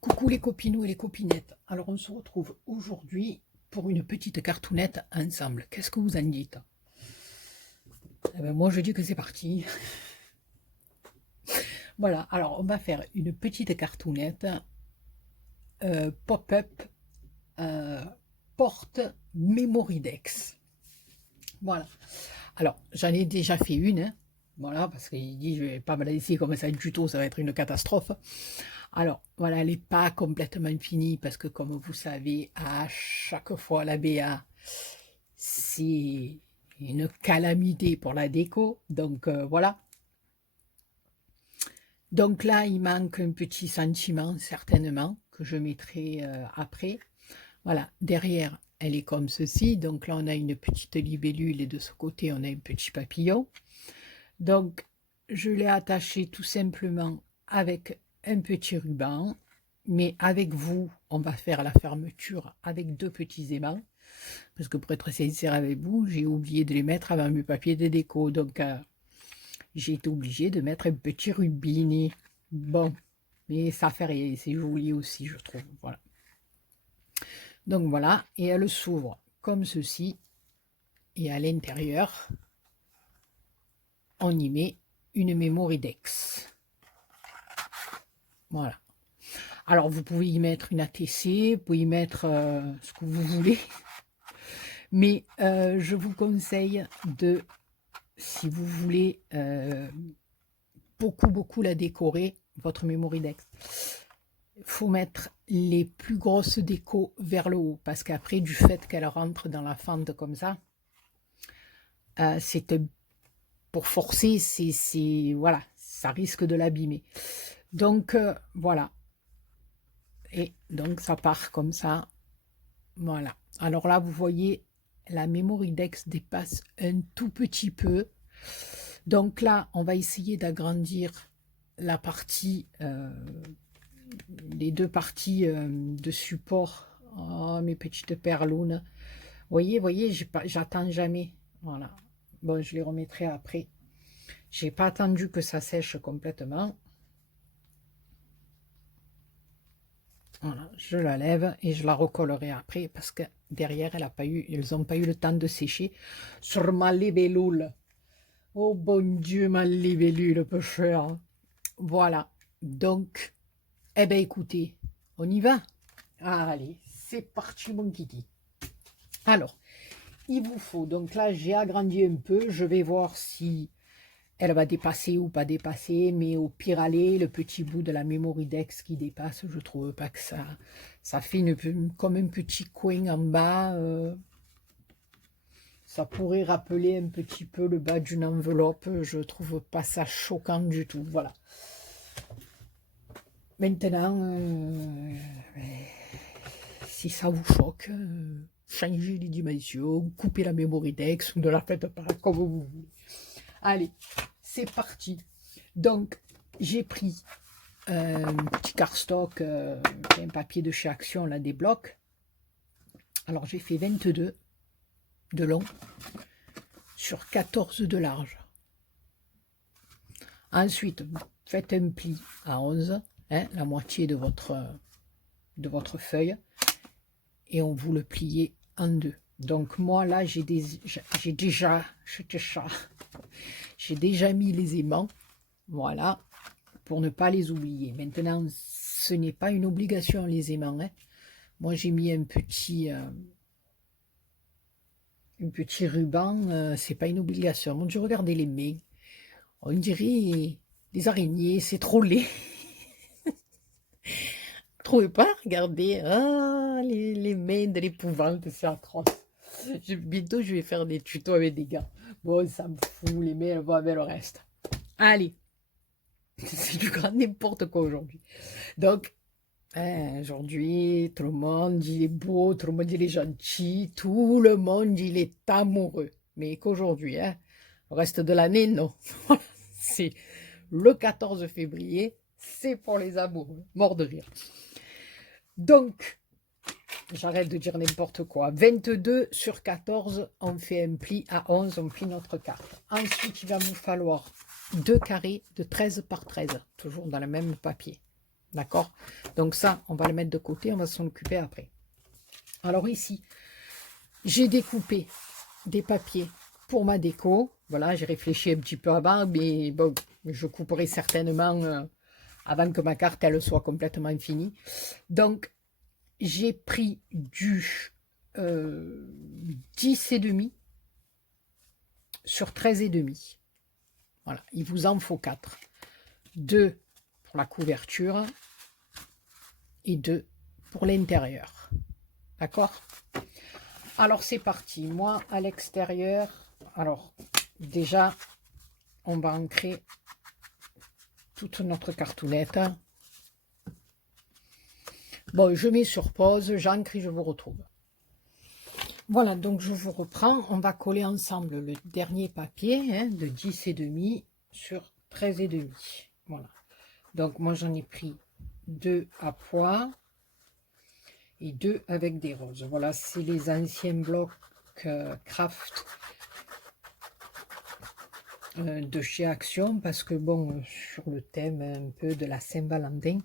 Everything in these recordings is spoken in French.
Coucou les copinous et les copinettes. Alors on se retrouve aujourd'hui pour une petite cartoonette ensemble. Qu'est-ce que vous en dites? Eh ben, moi je dis que c'est parti. Voilà, alors on va faire une petite cartoonette pop-up euh, porte Memoridex. Voilà. Alors j'en ai déjà fait une. Hein. Voilà, parce qu'il dit je vais pas me la laisser comme ça du tout, ça va être une catastrophe. Alors, voilà, elle n'est pas complètement finie parce que, comme vous savez, à chaque fois, la BA, c'est une calamité pour la déco. Donc, voilà. Donc là, il manque un petit sentiment, certainement, que je mettrai après. Voilà, derrière, elle est comme ceci. Donc là, on a une petite libellule et de ce côté, on a un petit papillon. Donc, je l'ai attaché tout simplement avec un petit ruban, mais avec vous, on va faire la fermeture avec deux petits aimants, parce que pour être sincère avec vous, j'ai oublié de les mettre avant mes papiers de déco, donc j'ai été obligée de mettre un petit rubiné. Bon, mais ça fait rien, c'est joli aussi, je trouve, voilà. Donc voilà, et elle s'ouvre comme ceci, et à l'intérieur, on y met une Memoridex. Voilà. Alors, vous pouvez y mettre une ATC, vous pouvez y mettre ce que vous voulez. Mais je vous conseille de, si vous voulez beaucoup la décorer, votre Memoridex, il faut mettre les plus grosses décos vers le haut. Parce qu'après, du fait qu'elle rentre dans la fente comme ça, c'est pour forcer, voilà, ça risque de l'abîmer. Donc, voilà. Et donc, ça part comme ça. Voilà. Alors là, vous voyez, la Memoridex dépasse un tout petit peu. Donc là, on va essayer d'agrandir la partie, les deux parties de support. Oh, mes petites perlounes. Voyez, j'attends jamais. Voilà. Bon, je les remettrai après. J'ai pas attendu que ça sèche complètement. Voilà, je la lève et je la recollerai après parce que derrière, ils n'ont pas eu le temps de sécher sur ma libellule. Oh bon Dieu, ma libellule, peu cher. Voilà, donc, eh bien écoutez, on y va. Allez, c'est parti mon kiki. Alors, il vous faut, donc là j'ai agrandi un peu, je vais voir si elle va dépasser ou pas dépasser, mais au pire aller, le petit bout de la Memoridex qui dépasse, je trouve pas que ça fait comme un petit coin en bas. Ça pourrait rappeler un petit peu le bas d'une enveloppe. Je trouve pas ça choquant du tout. Voilà. Maintenant, si ça vous choque, changez les dimensions, coupez la Memoridex ou ne la faites pas comme vous voulez. Allez, c'est parti. Donc, j'ai pris un petit cardstock, un papier de chez Action, là, des blocs. Alors, j'ai fait 22 de long sur 14 de large. Ensuite, faites un pli à 11, hein, la moitié de votre feuille, et on vous le pliez en deux. Donc moi, là, j'ai déjà mis les aimants, voilà, pour ne pas les oublier. Maintenant, ce n'est pas une obligation, les aimants. Hein. Moi, j'ai mis un petit ruban, c'est pas une obligation. Mon Dieu, regardez les mains. On dirait des araignées, c'est trop laid. Vous trouvez pas? Regardez, les mains de l'épouvante, c'est atroce. Bientôt, je vais faire des tutos avec des gars. Bon, ça me fout, les mains, elles vont avec le reste. Allez, c'est du grand n'importe quoi aujourd'hui. Donc, aujourd'hui, tout le monde, il est beau, tout le monde, il est gentil, tout le monde, il est amoureux. Mais qu'aujourd'hui, hein, le reste de l'année, non. C'est le 14 février, c'est pour les amoureux. Mort de rire. Donc, j'arrête de dire n'importe quoi. 22 sur 14, on fait un pli à 11, on plie notre carte. Ensuite, il va vous falloir deux carrés de 13 par 13, toujours dans le même papier. D'accord? Donc ça, on va le mettre de côté, on va s'en occuper après. Alors ici, j'ai découpé des papiers pour ma déco. Voilà, j'ai réfléchi un petit peu avant, mais bon, je couperai certainement avant que ma carte elle soit complètement finie. Donc, j'ai pris du 10 et demi sur 13 et demi. Voilà, il vous en faut 4. 2 pour la couverture et 2 pour l'intérieur. D'accord? Alors c'est parti. Moi à l'extérieur, alors déjà on va ancrer toute notre cartonnette. Bon, je mets sur pause, j'ancre et je vous retrouve. Voilà, donc je vous reprends. On va coller ensemble le dernier papier hein, de 10 et demi sur 13 et demi. Voilà. Donc moi j'en ai pris 2 à pois et 2 avec des roses. Voilà, c'est les anciens blocs Craft de chez Action parce que bon, sur le thème un peu de la Saint-Valentin,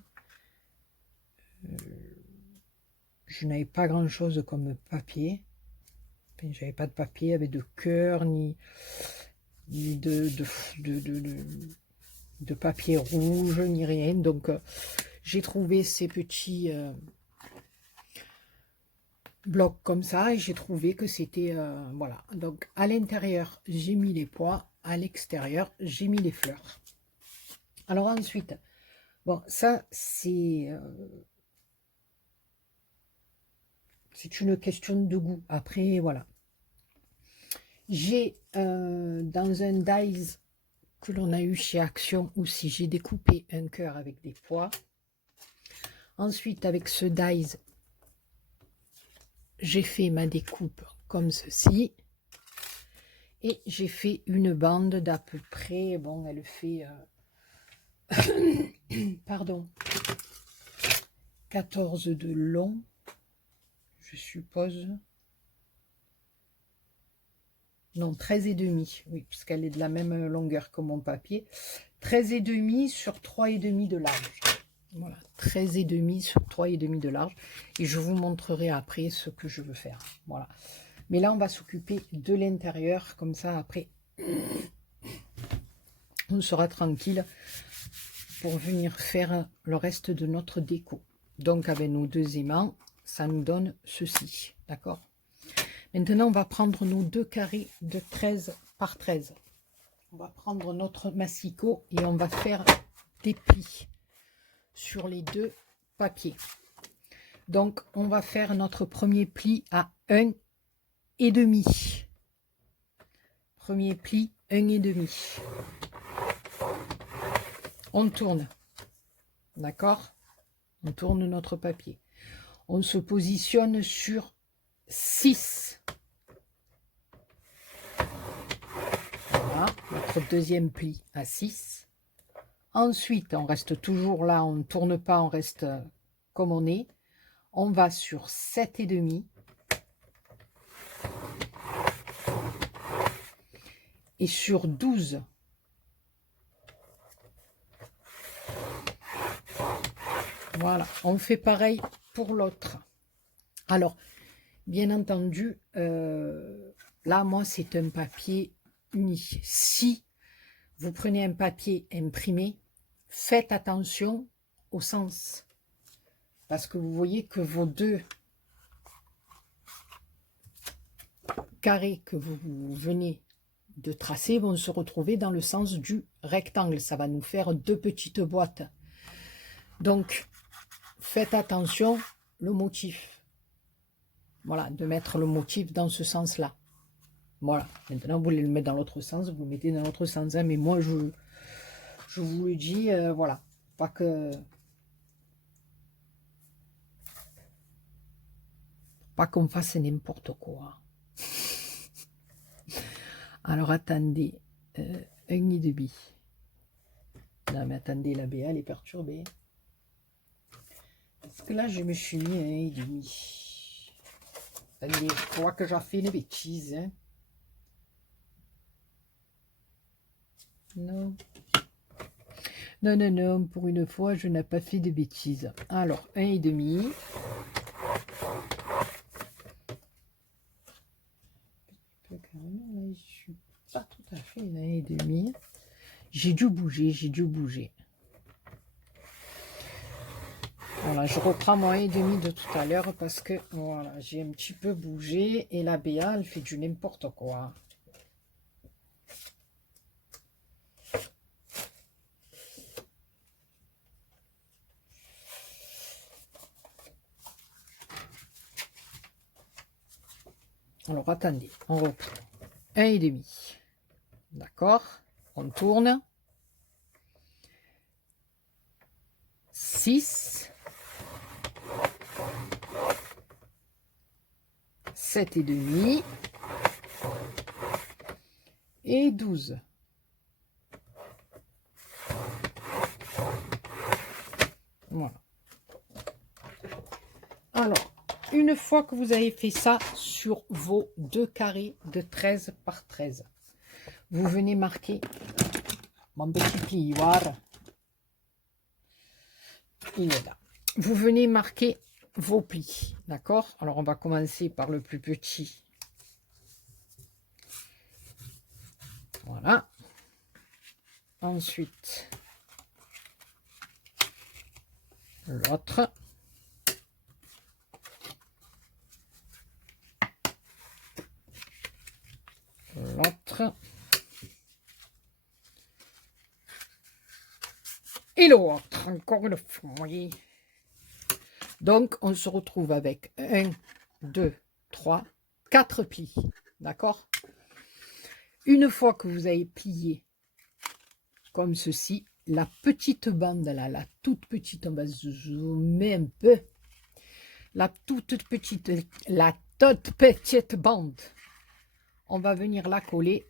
je n'avais pas grand chose comme papier. Enfin, j'avais pas de papier avec de cœur ni de papier rouge ni rien. Donc j'ai trouvé ces petits blocs comme ça et j'ai trouvé que c'était voilà. Donc à l'intérieur j'ai mis les pois, à l'extérieur j'ai mis les fleurs. Alors ensuite, bon ça c'est une question de goût. Après voilà, j'ai dans un dies que l'on a eu chez Action aussi, j'ai découpé un cœur avec des pois. Ensuite avec ce dies j'ai fait ma découpe comme ceci et j'ai fait une bande d'à peu près, bon elle fait pardon 14 de long je suppose, non 13 et demi, oui puisqu'elle est de la même longueur que mon papier, 13 et demi sur 3 et demi de large. Voilà, 13 et demi sur 3 et demi de large et je vous montrerai après ce que je veux faire. Voilà, mais là on va s'occuper de l'intérieur, comme ça après on sera tranquille pour venir faire le reste de notre déco. Donc avec nos 2 aimants, ça nous donne ceci, d'accord? Maintenant on va prendre nos 2 carrés de 13 par 13. On va prendre notre massicot et on va faire des plis sur les 2 papiers. Donc on va faire notre premier pli à 1 et demi. Premier pli 1 et demi. On tourne, d'accord? On tourne notre papier. On se positionne sur 6. Voilà, notre deuxième pli à 6. Ensuite, on reste toujours là, on ne tourne pas, on reste comme on est. On va sur 7 et demi. Et sur 12. Voilà, on fait pareil pour l'autre. Alors, bien entendu, là, moi, c'est un papier uni. Si vous prenez un papier imprimé, faites attention au sens. Parce que vous voyez que vos 2 carrés que vous venez de tracer vont se retrouver dans le sens du rectangle. Ça va nous faire 2 petites boîtes. Donc, faites attention, le motif. Voilà, de mettre le motif dans ce sens-là. Voilà, maintenant vous voulez le mettre dans l'autre sens, vous le mettez dans l'autre sens. Hein, mais moi, je vous le dis, voilà, pas qu'on fasse n'importe quoi. Alors, attendez, un et demi. Non, mais attendez, la BA, elle est perturbée. Parce que là, je me suis mis un et demi. Attendez, je crois que j'ai fait une bêtise. Hein. Non. Non, non, non, pour une fois, je n'ai pas fait de bêtises. Alors, 1,5. Je suis pas tout à fait 1,5. J'ai dû bouger, j'ai dû bouger. Voilà, je reprends mon 1,5 de tout à l'heure parce que voilà, j'ai un petit peu bougé et la BA, elle fait du n'importe quoi. Alors, attendez, on reprend. 1,5. D'accord? On tourne. 6. 7,5. Et 12. Voilà. Alors, une fois que vous avez fait ça sur vos 2 carrés de 13 par 13, vous venez marquer mon petit plioir. Il est là. Vous venez marquer vos plis, d'accord? Alors, on va commencer par le plus petit. Voilà. Ensuite, l'autre. L'autre. Et l'autre, encore une fois. Donc, on se retrouve avec 1, 2, 3, 4 plis. D'accord? Une fois que vous avez plié comme ceci, la petite bande là, la toute petite, on va zoomer un peu. La toute petite bande, on va venir la coller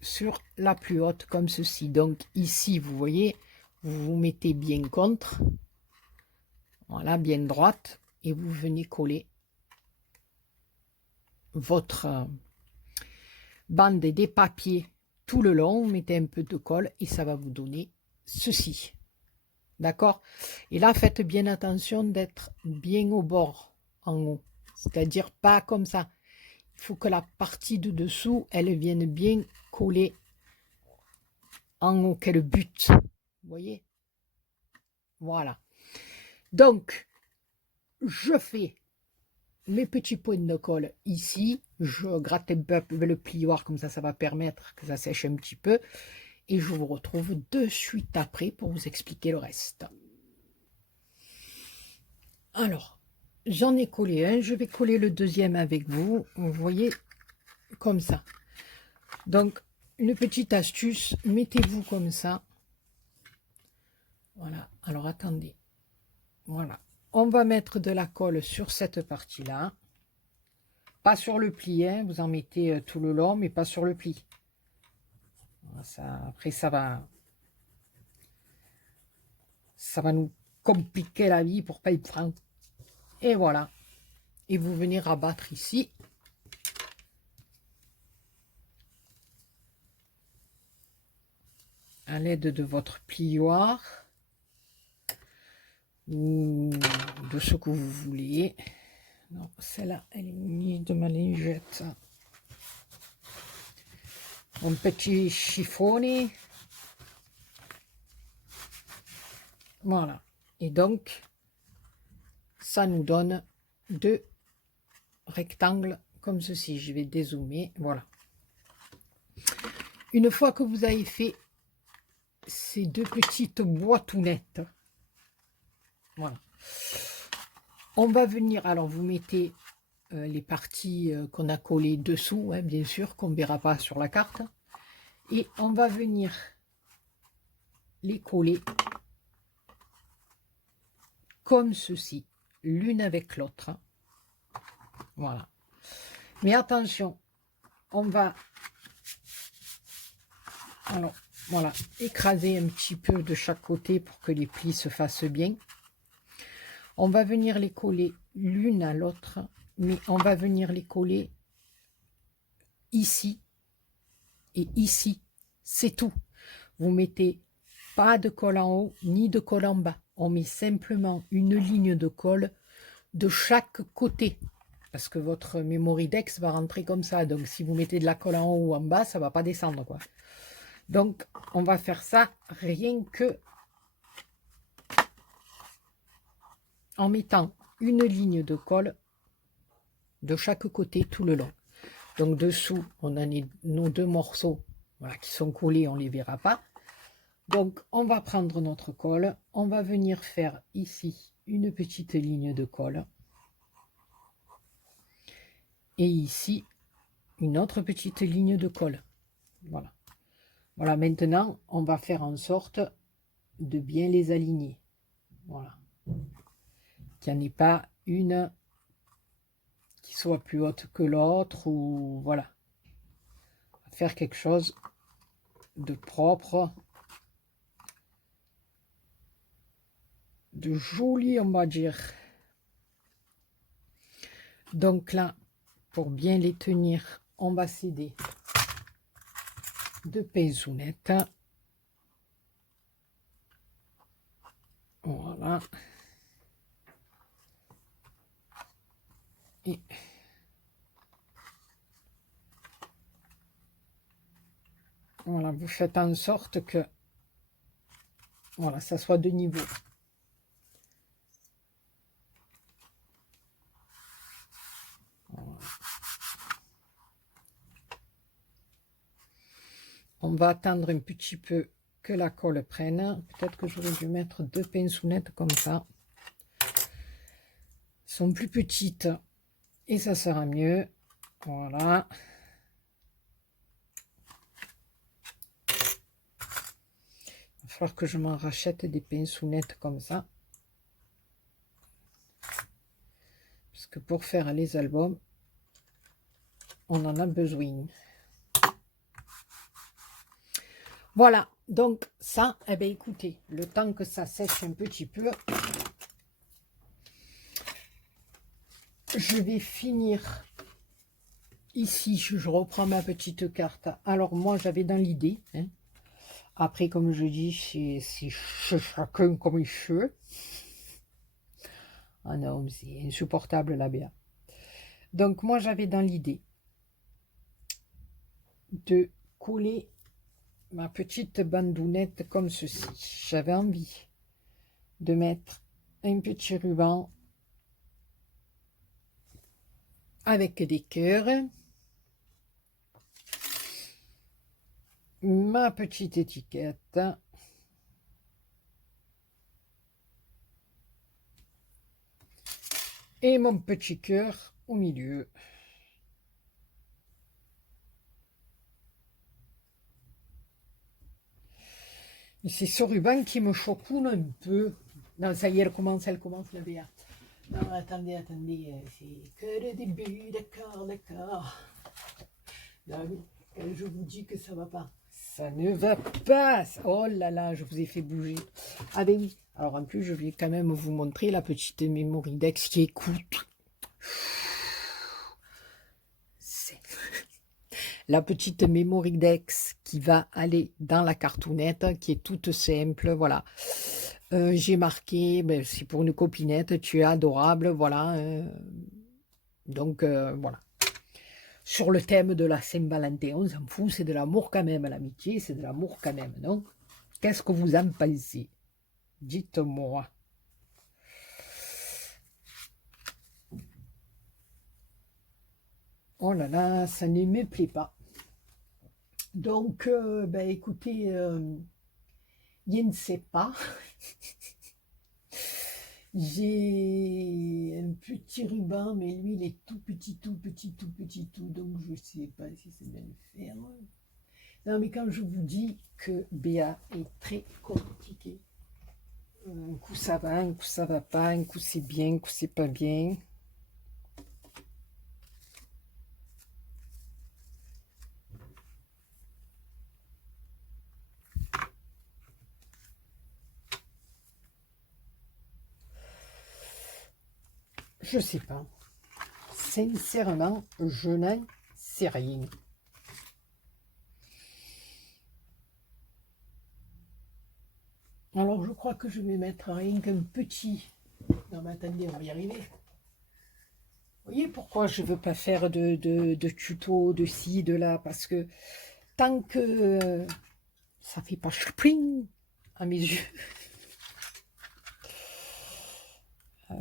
sur la plus haute comme ceci. Donc ici, vous voyez, vous vous mettez bien contre, voilà, bien droite, et vous venez coller votre bande des papiers tout le long. Vous mettez un peu de colle et ça va vous donner ceci. D'accord? Et là, faites bien attention d'être bien au bord, en haut. C'est-à-dire pas comme ça. Il faut que la partie de dessous, elle vienne bien coller en haut, qu'elle bute. Vous voyez? Voilà. Donc, je fais mes petits points de colle ici. Je gratte un peu avec le plioir, comme ça va permettre que ça sèche un petit peu. Et je vous retrouve de suite après pour vous expliquer le reste. Alors, j'en ai collé un. Je vais coller le deuxième avec vous. Vous voyez, comme ça. Donc, une petite astuce, mettez-vous comme ça. Voilà, alors attendez. Voilà, on va mettre de la colle sur cette partie-là. Pas sur le pli, hein. Vous en mettez tout le long, mais pas sur le pli. Ça, après, ça va nous compliquer la vie pour pas y prendre. Et voilà. Et vous venez rabattre ici. À l'aide de votre plioir. Ou de ce que vous voulez. Non, celle-là, elle est mise de ma lingette. Un petit chiffonné. Voilà. Et donc, ça nous donne 2 rectangles comme ceci. Je vais dézoomer. Voilà. Une fois que vous avez fait ces 2 petites boîtounettes, voilà. On va venir, alors vous mettez les parties qu'on a collées dessous, hein, bien sûr, qu'on ne verra pas sur la carte. Et on va venir les coller comme ceci, l'une avec l'autre. Voilà. Mais attention, on va, alors voilà, écraser un petit peu de chaque côté pour que les plis se fassent bien. On va venir les coller l'une à l'autre, mais on va venir les coller ici et ici. C'est tout. Vous mettez pas de colle en haut ni de colle en bas. On met simplement une ligne de colle de chaque côté. Parce que votre Memoridex va rentrer comme ça. Donc, si vous mettez de la colle en haut ou en bas, ça ne va pas descendre, quoi. Donc, on va faire ça rien que en mettant une ligne de colle de chaque côté tout le long. Donc, dessous, on a nos deux morceaux, voilà, qui sont collés, on ne les verra pas. Donc, on va prendre notre colle. On va venir faire ici une petite ligne de colle. Et ici, une autre petite ligne de colle. Voilà. Voilà, maintenant, on va faire en sorte de bien les aligner. Voilà. Qu'il n'y en ait pas une qui soit plus haute que l'autre, ou voilà. On va faire quelque chose de propre, de joli, on va dire. Donc là, pour bien les tenir, on va s'aider de pinzounettes. Voilà. Et voilà, vous faites en sorte que voilà, ça soit de niveau. Voilà. On va attendre un petit peu que la colle prenne. Peut-être que j'aurais dû mettre deux pinzounettes comme ça. Elles sont plus petites et ça sera mieux. Voilà. Il va falloir que je m'en rachète des pinzounettes comme ça. Parce que pour faire les albums, on en a besoin. Voilà, donc ça, eh bien écoutez, le temps que ça sèche un petit peu, je vais finir ici. Je reprends ma petite carte. Alors moi, j'avais dans l'idée, hein, après comme je dis, c'est chacun comme il veut. Ah non, c'est insupportable la BA. Donc moi, j'avais dans l'idée de coller ma petite bandounette comme ceci. J'avais envie de mettre un petit ruban avec des cœurs, ma petite étiquette, et mon petit cœur au milieu. C'est ce ruban qui me chocoune un peu. Non, ça y est, elle commence la BA. Non, attendez, c'est que le début, d'accord. Non, quand je vous dis que ça va pas, ça ne va pas. Oh là là, je vous ai fait bouger. Ah ben oui, alors en plus, je vais quand même vous montrer la petite Memoridex qui écoute. La petite Memoridex qui va aller dans la cartoonette, qui est toute simple, voilà. J'ai marqué, ben, c'est pour une copinette, tu es adorable, voilà. Donc, voilà. Sur le thème de la Saint-Valentin, on s'en fout, c'est de l'amour quand même, l'amitié, c'est de l'amour quand même, non? Qu'est-ce que vous en pensez? Dites-moi. Oh là là, ça ne me plaît pas. Donc, ben écoutez, je ne sais pas. J'ai un petit ruban, mais lui, il est tout petit, donc je ne sais pas si c'est bien le faire. Non, mais quand je vous dis que BA est très compliqué, un coup ça va, un coup ça va pas, un coup c'est bien, un coup c'est pas bien. Je sais pas. Sincèrement, je n'en sais rien. crois que je vais mettre rien qu'un petit... Non mais attendez, on va y arriver. Vous voyez pourquoi je ne veux pas faire de tuto, de ci, de là, parce que tant que ça fait pas chpling à mes yeux,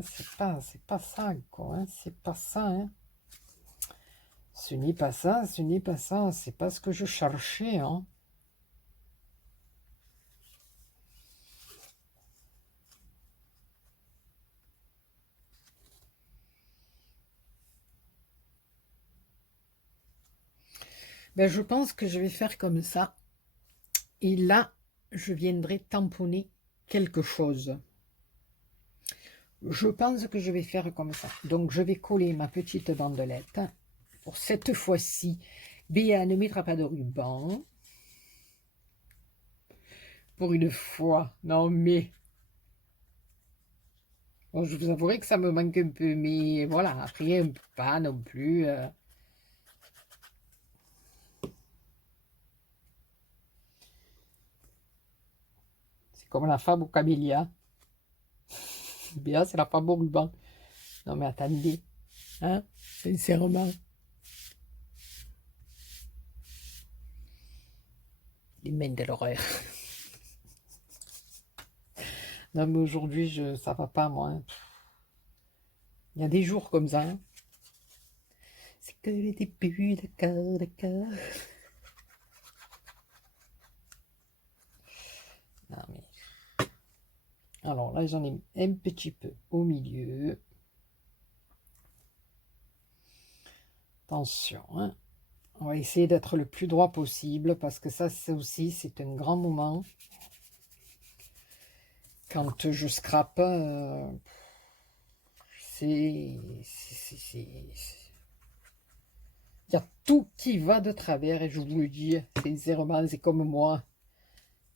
c'est pas ça, quoi, hein, c'est pas ça, hein. Ce n'est pas ça, ce n'est pas ça, c'est pas ce que je cherchais, hein. Ben, je pense que je vais faire comme ça. Et là, je viendrai tamponner quelque chose. Je pense que je vais faire comme ça. Donc, je vais coller ma petite bandelette. Pour cette fois-ci, Béa ne mettra pas de ruban. Pour une fois. Non, mais... Bon, je vous avouerai que ça me manque un peu. Mais voilà, après, un peu pas non plus... C'est comme la femme au camélia. Béa, c'est la femme au ruban. Non, mais attendez. Hein? Sincèrement. Les mains de l'horreur. Non, mais aujourd'hui, ça va pas, moi, hein. Il y a des jours comme ça, hein. C'est que le début, d'accord, d'accord. Non, mais... Alors là, j'en ai un petit peu au milieu. Attention, hein. On va essayer d'être le plus droit possible parce que ça aussi, c'est un grand moment. Quand je scrape, il y a tout qui va de travers et je vous le dis, sincèrement, c'est comme moi.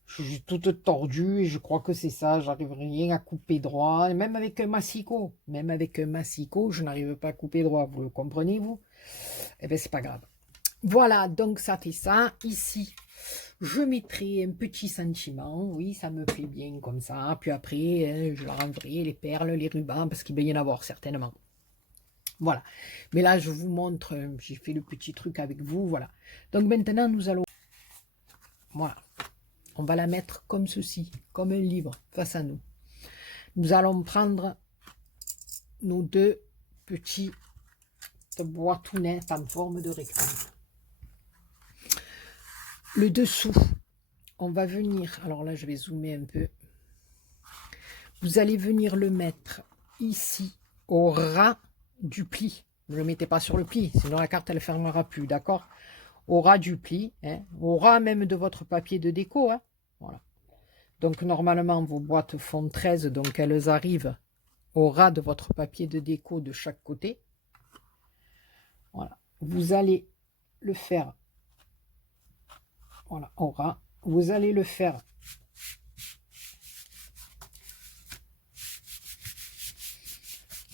Je suis toute tordue et je crois que c'est ça, j'arrive rien à couper droit, et même avec un massicot, je n'arrive pas à couper droit, vous le comprenez vous? Eh bien c'est pas grave. Voilà, donc ça fait ça, ici, je mettrai un petit sentiment, oui, ça me fait bien comme ça, puis après, je leur enverrai les perles, les rubans, parce qu'il va y en avoir certainement. Voilà, mais là je vous montre, j'ai fait le petit truc avec vous, voilà. Donc maintenant nous allons, voilà. On va la mettre comme ceci, comme un livre, face à nous. Nous allons prendre nos deux petits boîtounettes en forme de rectangle. Le dessous, on va venir, alors là je vais zoomer un peu. Vous allez venir le mettre ici, au ras du pli. Ne le mettez pas sur le pli, sinon la carte elle ne fermera plus, d'accord? Au ras du pli, hein, au ras même de votre papier de déco, hein, voilà. Donc normalement vos boîtes font 13, donc elles arrivent au ras de votre papier de déco de chaque côté. Voilà. Vous allez le faire, voilà, au ras. Vous allez le faire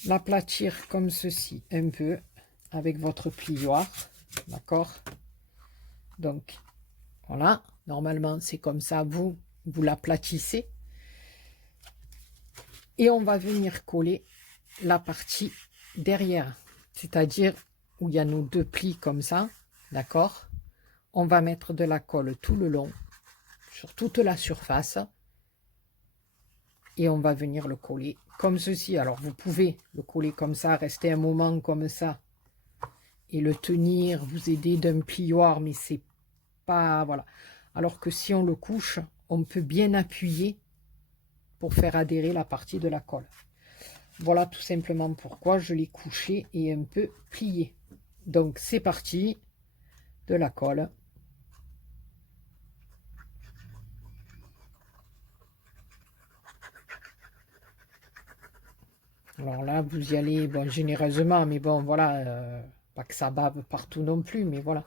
l'aplatir comme ceci, un peu, avec votre plioir, d'accord? Donc, voilà, normalement c'est comme ça, vous l'aplatissez. Et on va venir coller la partie derrière, c'est-à-dire où il y a nos deux plis comme ça, d'accord? On va mettre de la colle tout le long, sur toute la surface, et on va venir le coller comme ceci. Alors vous pouvez le coller comme ça, rester un moment comme ça, et le tenir, vous aider d'un plioir, mais c'est pas, voilà. Alors que si on le couche, on peut bien appuyer pour faire adhérer la partie de la colle. Voilà tout simplement pourquoi je l'ai couché et un peu plié. Donc c'est parti, de la colle. Alors là, vous y allez bon, généreusement, mais bon, voilà, pas que ça bave partout non plus, mais voilà.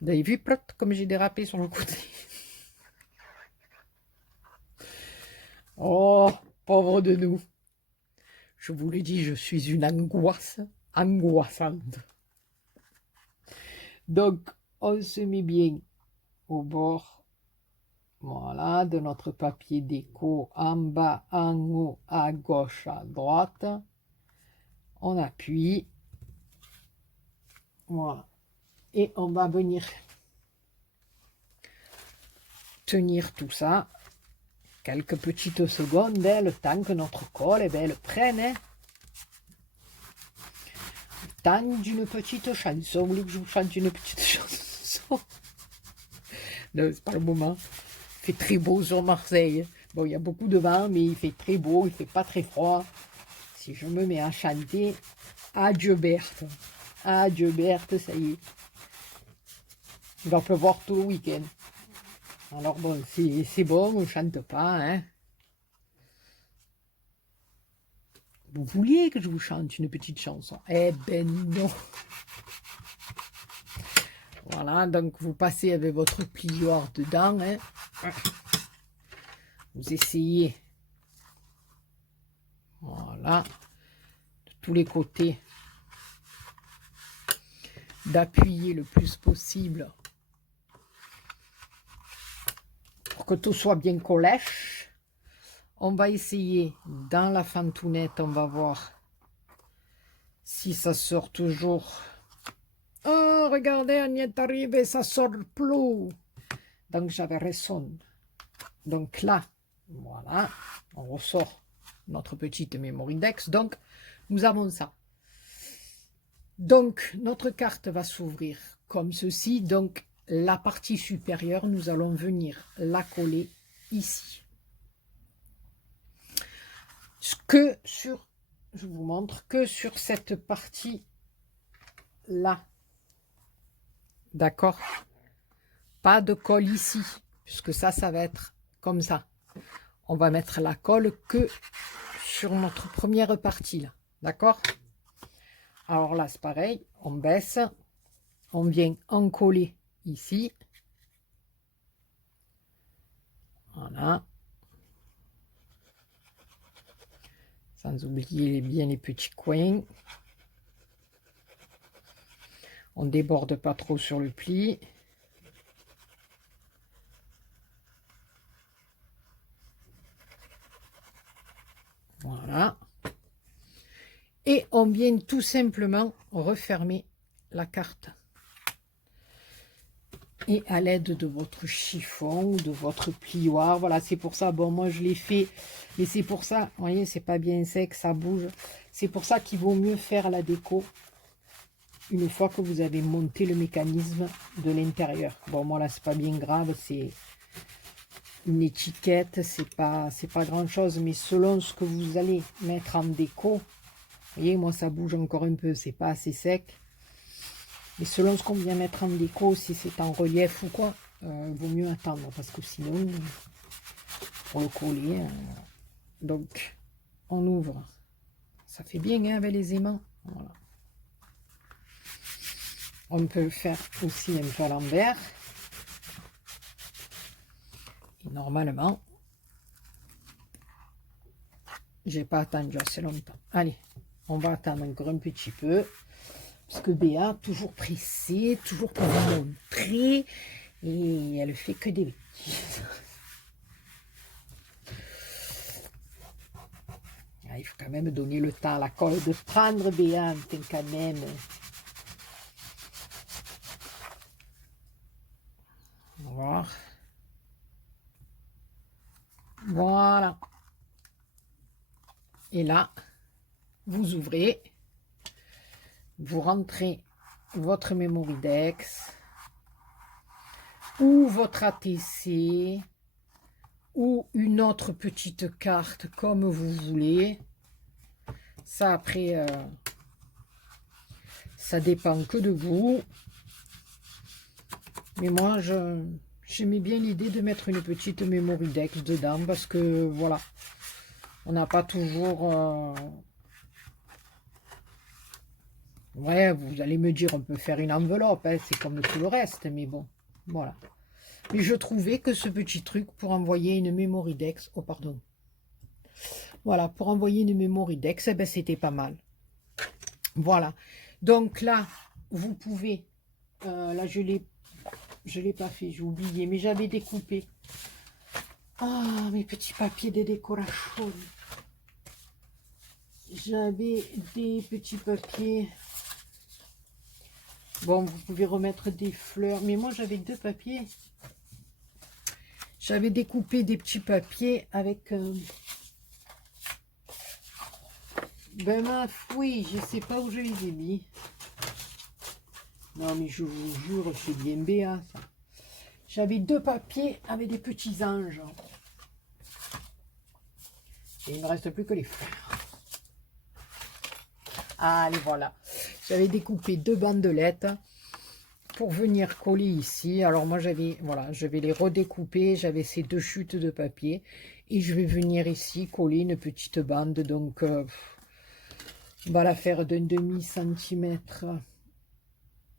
Vous avez vu, plot, comme j'ai dérapé sur le côté. Oh, pauvre de nous. Je vous l'ai dit, je suis une angoisse angoissante. Donc, on se met bien au bord, voilà, de notre papier déco, en bas, en haut, à gauche, à droite. On appuie, voilà, et on va venir tenir tout ça quelques petites secondes, hein, le temps que notre colle, eh ben, elle prenne, hein. Le temps d'une petite chanson. Vous voulez que je vous chante une petite chanson? Non, c'est pas le moment. Il fait très beau sur Marseille. Bon, il y a beaucoup de vent, mais il fait très beau, il fait pas très froid. Si je me mets à chanter, adieu Berthe. Adieu Berthe, ça y est. Il va pleuvoir tout le week-end. Alors bon, c'est bon, on ne chante pas, hein. Vous vouliez que je vous chante une petite chanson? Eh ben non. Voilà, donc vous passez avec votre plioir dedans, hein. Vous essayez, voilà, de tous les côtés, d'appuyer le plus possible pour que tout soit bien collèche. On va essayer dans la fantounette, on va voir si ça sort toujours. Oh, regardez, on y est arrivé, ça sort plus. Donc j'avais raison. Donc là, voilà, on ressort notre petite Mémoridex. Donc nous avons ça. Donc notre carte va s'ouvrir comme ceci. Donc la partie supérieure, nous allons venir la coller ici. Je vous montre que sur cette partie là. D'accord? Pas de colle ici, puisque ça va être comme ça. On va mettre la colle que sur notre première partie là. D'accord? Alors là, c'est pareil, on baisse, on vient en coller ici. Voilà. Sans oublier bien les petits coins. On ne déborde pas trop sur le pli. Voilà. Et on vient tout simplement refermer la carte. Et à l'aide de votre chiffon ou de votre plioir, voilà, c'est pour ça, bon, moi je l'ai fait, mais c'est pour ça, vous voyez, c'est pas bien sec, ça bouge. C'est pour ça qu'il vaut mieux faire la déco une fois que vous avez monté le mécanisme de l'intérieur. Bon, moi là, c'est pas bien grave, c'est une étiquette, c'est pas grand chose, mais selon ce que vous allez mettre en déco, vous voyez, moi ça bouge encore un peu, c'est pas assez sec. Mais selon ce qu'on vient mettre en déco, si c'est en relief ou quoi, vaut mieux attendre, parce que sinon, pour le coller, donc on ouvre. Ça fait bien hein, avec les aimants. Voilà. On peut le faire aussi un peu à l'envers. Et normalement, j'ai pas attendu assez longtemps. Allez, on va attendre encore un petit peu. Parce que Béa, toujours pressée, toujours pour vous montrer. Et elle fait que des bêtises. Ah, il faut quand même donner le temps à la colle de prendre, Béa, quand même. On va voir. Voilà. Et là, vous ouvrez. Vous rentrez votre Mémoridex ou votre ATC ou une autre petite carte comme vous voulez. Ça après, ça dépend que de vous. Mais moi, j'aimais bien l'idée de mettre une petite Mémoridex dedans parce que voilà, on n'a pas toujours... Ouais, vous allez me dire, on peut faire une enveloppe, hein, c'est comme tout le reste, mais bon, voilà. Mais je trouvais que ce petit truc pour envoyer une Mémoridex, oh pardon, voilà, pour envoyer une Mémoridex, eh ben, c'était pas mal. Voilà, donc là, vous pouvez, là je l'ai je ne l'ai pas fait, j'ai oublié, mais j'avais découpé. Ah, mes petits papiers de décoration. J'avais des petits papiers. Bon, vous pouvez remettre des fleurs, mais moi j'avais deux papiers. J'avais découpé des petits papiers avec... ben ma fouille, je sais pas où je les ai mis. Non mais je vous jure, c'est bien béat ça. J'avais deux papiers avec des petits anges. Et il ne me reste plus que les fleurs. Allez, voilà. J'avais découpé deux bandelettes pour venir coller ici. Alors moi j'avais, voilà, je vais les redécouper. J'avais ces deux chutes de papier. Et je vais venir ici coller une petite bande. Donc on va la faire d'un demi-centimètre.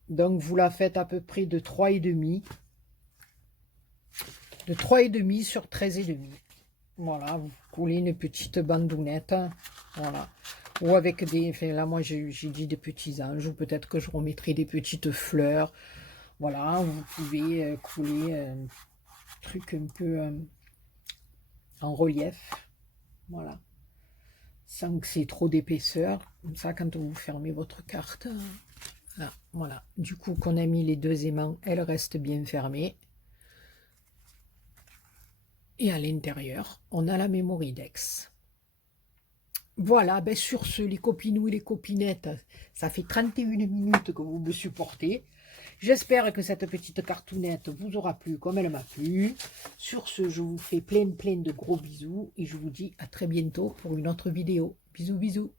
Donc vous la faites à peu près de 3,5. De 3,5 sur 13,5. Voilà, vous coulez une petite bandounette. Voilà. Ou avec des... Enfin là, moi, j'ai dit des petits anges. Ou peut-être que je remettrai des petites fleurs. Voilà, vous pouvez couler un truc un peu en relief. Voilà. Sans que c'est trop d'épaisseur. Comme ça, quand vous fermez votre carte... Voilà. Du coup, qu'on a mis les deux aimants, elle reste bien fermée. Et à l'intérieur, on a la Mémoridex. Voilà, ben sur ce, les copinous et les copinettes, ça fait 31 minutes que vous me supportez. J'espère que cette petite cartoonette vous aura plu comme elle m'a plu. Sur ce, je vous fais plein de gros bisous et je vous dis à très bientôt pour une autre vidéo. Bisous, bisous.